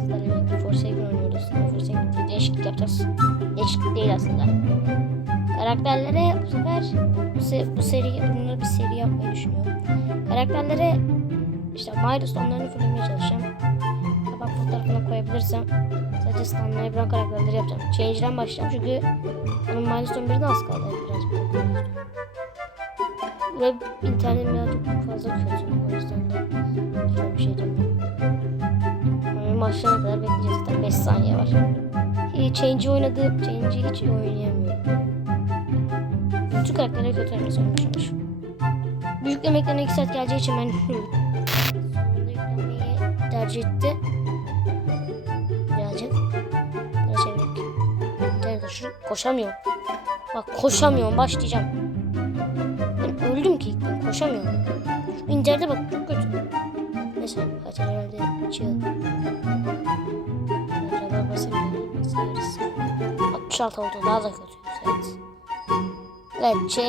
Sizlerle birlikte Forsaken oynuyoruz. Forsaken'de yapacağız. Değişiklik değil aslında. Karakterlere bu sefer bu, se bu seri bunları bir seri yapmayı düşünüyorum. Karakterlere işte milestone'larını fullemeye çalışacağım. Kapak fotoğrafına koyabilirsem sadece standları bilen karakterleri yapacağım. Change'den başlayacağım çünkü onun milestone birine az kaldı. Birazcık. Ve internetim birazcık fazla kötü. O yüzden de bir şey demiyorum. Yani başlayana kadar bekleyeceğiz zaten 5 saniye var. Change'i oynadığım, Change'i hiç oynayamıyorum. Bütün karakterleri kötü oynayası oynamış. Bu yüklemekten 2 saat geleceği için ben sonunda yüklemeyi tercih etti. Birazcık. Biraz çevirdik. Nerede şu? Koşamıyorum. Bak koşamıyorum başlayacağım. Ben öldüm ki koşamıyorum. Şu bak çok kötü. Neyse kaç herhalde çığ. Acaba basabilir basarız. 66 oldu daha da kötü. Evet. Evet C, e,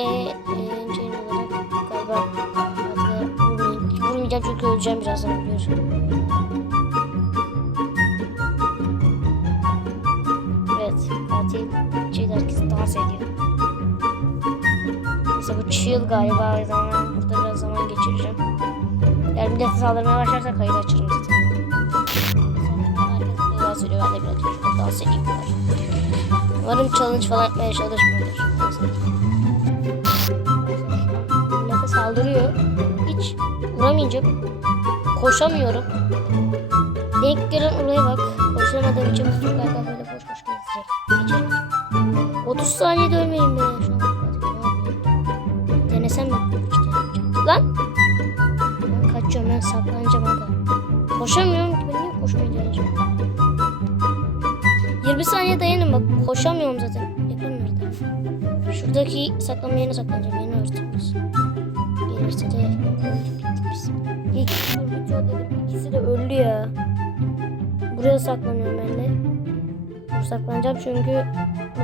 olarak galiba vurmayayım. Vurmayacağım çünkü öleceğim birazdan biliyorum. Evet katil C'de herkes dans ediyor. Neyse bu chill galiba zaman burada biraz zaman geçireceğim. Eğer millete saldırmaya başlarsa kaydı açarım zaten. Herkes dans ediyor ben de şurada dans edeyim bari. Umarım challenge falan yapmaya çalışmıyordur. Millete saldırıyor. Hiç vuramayacak. Koşamıyorum. Denk gelen olaya bak. Koşamadığım için bu galiba böyle boş boş gezecek. Geçecek. 30 saniyede ölmeyeyim be şu an. Denesem mi? Lan! Kaçıyorum ben saklanacağım aga. Koşamıyorum ki ben niye koşmayı deneyeceğim? 20 saniye dayanın bak koşamıyorum zaten. Ekran nerede? Şuradaki saklanma yerine saklanacağım. Yeni öğretimiz. Gelirse de. İlk yok dedim. İkisi de öldü ya. Buraya saklanıyorum ben de. Dur saklanacağım çünkü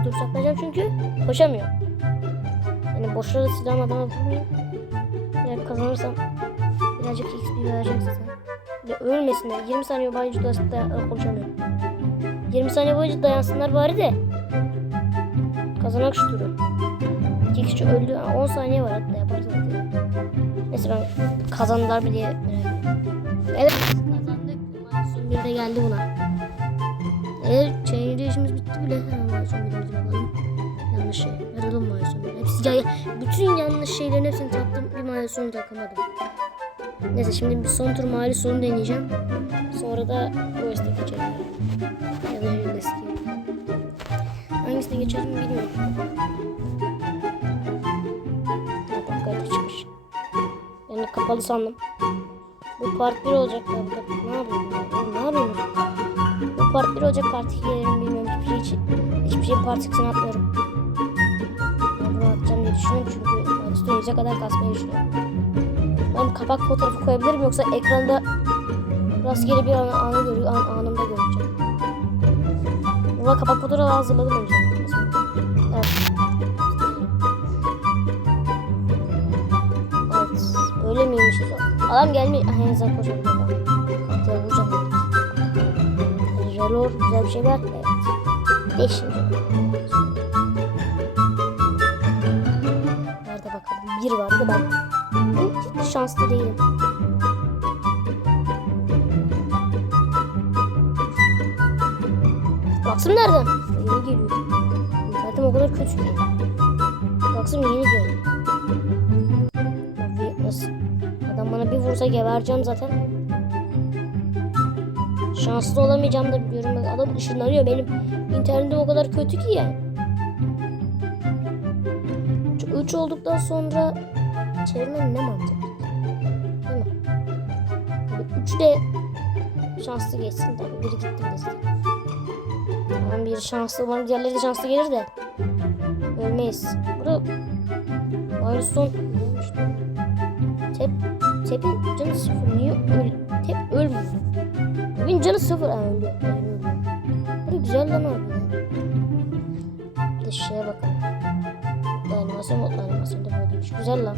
dur saklanacağım çünkü koşamıyorum. Yani boşuna da silahım adama vurmayayım. Eğer kazanırsam birazcık XP. Bir de ölmesinler. 20 saniye boyunca da da- konuşamıyorum. 20 saniye boyunca dayansınlar bari de. Kazanak şu turu. İki kişi öldü. Aa, 10 saniye var hatta yaparız hadi. Neyse ben kazandılar mı diye. Evet kazandık. Son bir de geldi buna. Eğer chain işimiz bitti bile hemen son birimizi bakalım. Yanlış şey. Yaralım Mayson. Hepsi ya, bütün yanlış şeylerin hepsini taktım. Bir Mayson takamadım. Neyse şimdi bir son tur mali sonu deneyeceğim. Sonra da Quest'e geçelim. Ya da bir eski. Hangisine geçelim bilmiyorum. Bak kayıt açmış. Ben de kapalı sandım. Bu part 1 olacak galiba. Ne yapıyorum? ya? Oğlum, Ne yapıyorum? Bu part 1 olacak part 2 gelirim bilmiyorum. Hiçbir şey için. Hiçbir şey part 2'sini atmıyorum. Bunu atacağım diye düşünüyorum çünkü 100'e kadar kasmayı düşünüyorum. Ben kapak fotoğrafı koyabilirim yoksa ekranda rastgele bir an, anı görüyor, an, anımda göreceğim. Buna kapak fotoğrafı hazırladım önce. Evet. Evet. Öyle miymiş? Adam gelmiş. Ah, henüz daha koşabiliyor. Kapıya vuracağım. Relor güzel bir şey var. Evet. Değişim. Şanslı değilim. Baksın nereden? Yeni geliyor. İnternetim o kadar kötü ki. Baksın yeni geliyor. Abi nasıl? Adam bana bir vursa gebereceğim zaten. Şanslı olamayacağım da biliyorum. Adam ışınlanıyor. Benim internetim o kadar kötü ki ya. 3 olduktan sonra çevirmenin ne mantığı? Üçü de şanslı geçsin tabii. Biri gitti bir de zaten. Tamam biri şanslı. Umarım diğerleri de şanslı gelir de. Ölmeyiz. Burada Milestone Tep, Tep'in canı sıfır. Niye öl Tep ölmüyor? Tep'in canı sıfır. Ha öldü. Burada güzel lan abi. ya. Bir de şeye bakalım. Animasyon mutlu animasyon böyleymiş. Güzel lan.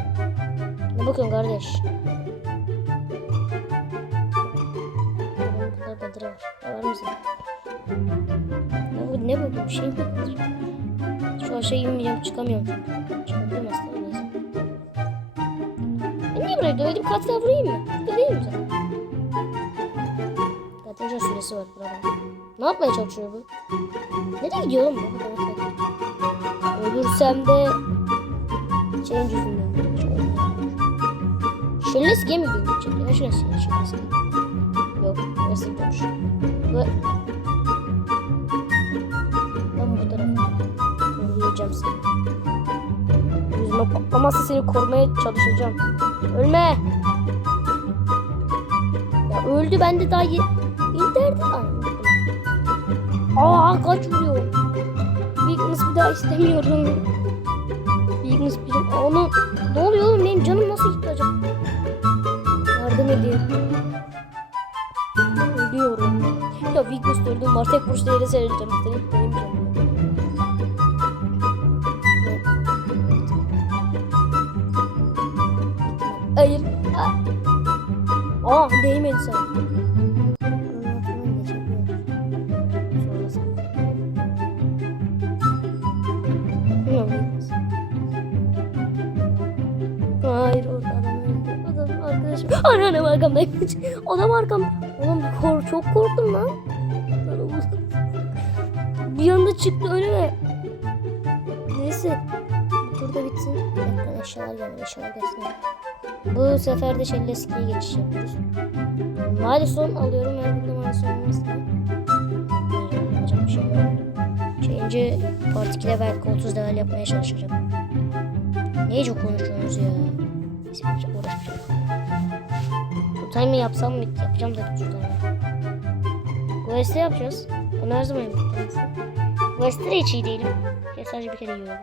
Ne bakıyorsun kardeş? Saldırı var. Ya var mısın? Ne bu? Ne bu? Bir şey mi? Şu aşağı inmeyeceğim. Çıkamıyorum çünkü. Çıkabilirim aslında. Neyse. Ben niye buraya dövdüm? Katil vurayım mı? Burada değil mi zaten? Zaten şu süresi var burada. Ne yapmaya çalışıyor bu? Nereye gidiyor oğlum bu? Evet, evet. Ölürsem de change yüzünden. Şelleski'ye mi gidecek? Ne Şelleski'ye? Şelleski. Burası boş. Bu... Ben bu tarafa. Koruyacağım seni. Yüzüme patlamazsa seni korumaya çalışacağım. Ölme! Ya öldü ben de daha ye... Unuttum. Aa kaç vuruyor. Weakness bir daha istemiyorum. Weakness bir onu ne oluyor oğlum benim canım nasıl gitti acaba? Yardım edin. Ya Weakness öldüm var tek vuruşta yere sereceğim. Senin benim canım. Hayır. Aa, değmedi sen. Hayır orada adam öldü. Adam arkadaşım. Anam arkamdaymış. Adam arkamda. Oğlum kor çok korktum lan. Bir anda çıktı önüme. Neyse. Bu tur da bitsin. Dakika eşyalar gelmedi. Eşyalar gelsin. Bu sefer de Şelleski'ye geçiş yapıyoruz. Madison alıyorum. Her bunda Madison olmazsa. Yapacak bir şey yok. Part 2'de belki 30 level yapmaya çalışacağım. Neyce konuşuyorsunuz ya? Neyse uğraşmayacağım. Bu time'ı yapsam mı? Yapacağım da bu time'ı. Quest'i yapacağız. Onu her zaman yapacağız. Quest'te de hiç iyi değilim. Ya sadece bir kere yiyorum.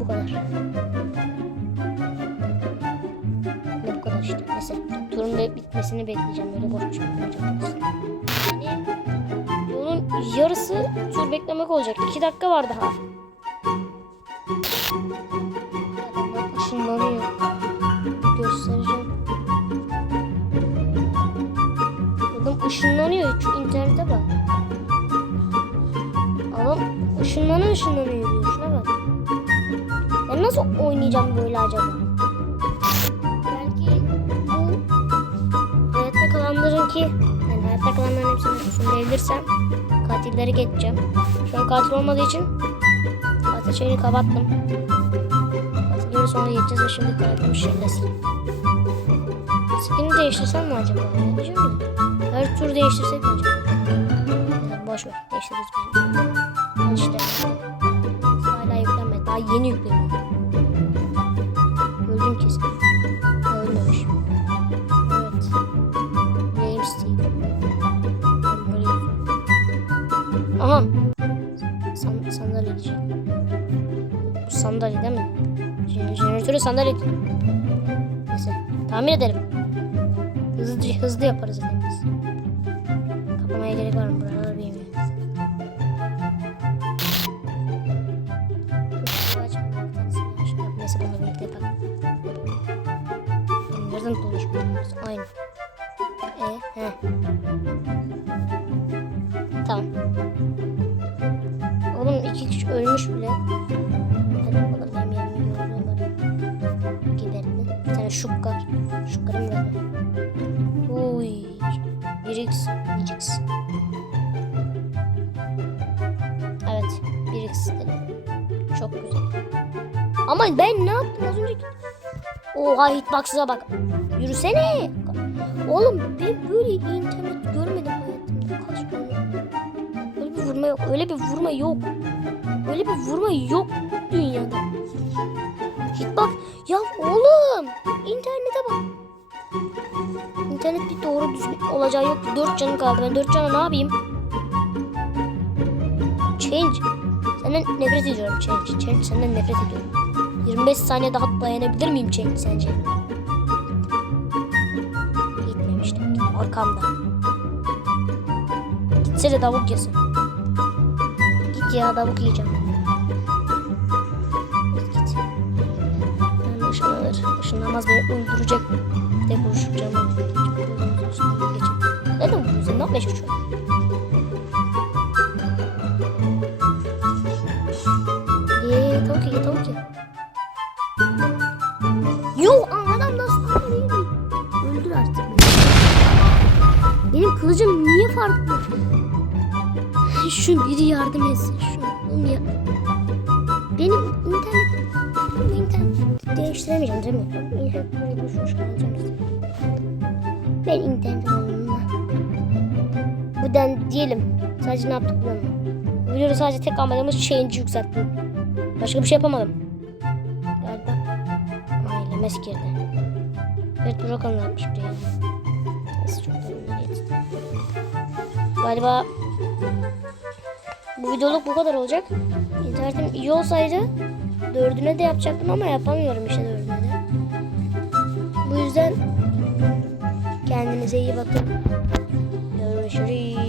Bu kadar. Ne bu kadar işte. Neyse. Turun bitmesini bekleyeceğim. Böyle boş bakmayacağım. Yani yolun yarısı tur beklemek olacak. 2 dakika var daha. Adamlar ışınlanıyor. Göstereceğim. Adam ışınlanıyor. Şu internete bak. Işınlanıyor ışınlanıyor diyor. Şuna bak. Ben nasıl oynayacağım böyle acaba? Belki bu hayatta kalanların ki yani hayatta kalanların hepsini ışınlayabilirsem katilleri geçeceğim. Şu an katil olmadığı için katil şeyini kapattım. Katilleri sonra geçeceğiz ve şimdi karakterim şirlesin. Skin'i değiştirsem mi acaba? Ne? Her tur değiştirsek mi acaba? Boş ver. Değiştiririz işte. Hala yüklenmedi. Daha yeni yükleniyor. Öldüm kesin. Ölmemiş. Evet. Name Steve. Aha. San sandalye diyeceğim. Bu sandalye değil mi? Jener jeneratörü sandalye. Neyse. Tamir edelim. Hızlı, hızlı yaparız biz. Kapamaya gerek var mı? Buralar Nereden konuşmuyoruz? Aynı. E, he. Tamam. Oğlum iki kişi ölmüş bile. Hadi bakalım benim yerimi gördüler. Giderini. Bir tane şukkar. Şukkarı mı verdi? Uy. 1x. 2x. Evet. 1x dedim. Çok güzel. Ama ben ne yaptım? Oha hitbox'a bak. Yürüsene. Oğlum ben böyle internet görmedim hayatımda. Kaç tane. Öyle bir vurma yok. Öyle bir vurma yok. Öyle bir vurma yok dünyada. Hitbox. Ya oğlum. internete bak. İnternet bir doğru düzgün olacağı yok. Dört canım kaldı. Ben dört cana ne yapayım? Change. Senden nefret ediyorum Change. Change senden nefret ediyorum. 25 saniye daha dayanabilir miyim Change sence? Gitmemiştim. Arkamda. Gitse de tavuk yesin. Git ya tavuk yiyeceğim. Git git. Işınlanmaz beni öldürecek. Tek vuruşacağım. Geçip. Ne yapmaya çalışıyorum? Farklı? Şu biri yardım etsin. Şu bunu ya. Benim internet internet değiştiremeyeceğim değil mi? İnternet böyle düşmüş kalacağım. Ben internet alanına. Bu den diyelim. Sadece ne yaptık bilmiyorum. Bu videoda sadece tek amacımız change yükselttim. Başka bir şey yapamadım. Galiba. Aile mes girdi. Evet Burak ne yapmış buraya. Galiba bu videoluk bu kadar olacak. İnternetim iyi olsaydı dördüne de yapacaktım ama yapamıyorum işte dördüne de. Bu yüzden kendinize iyi bakın. Görüşürüz.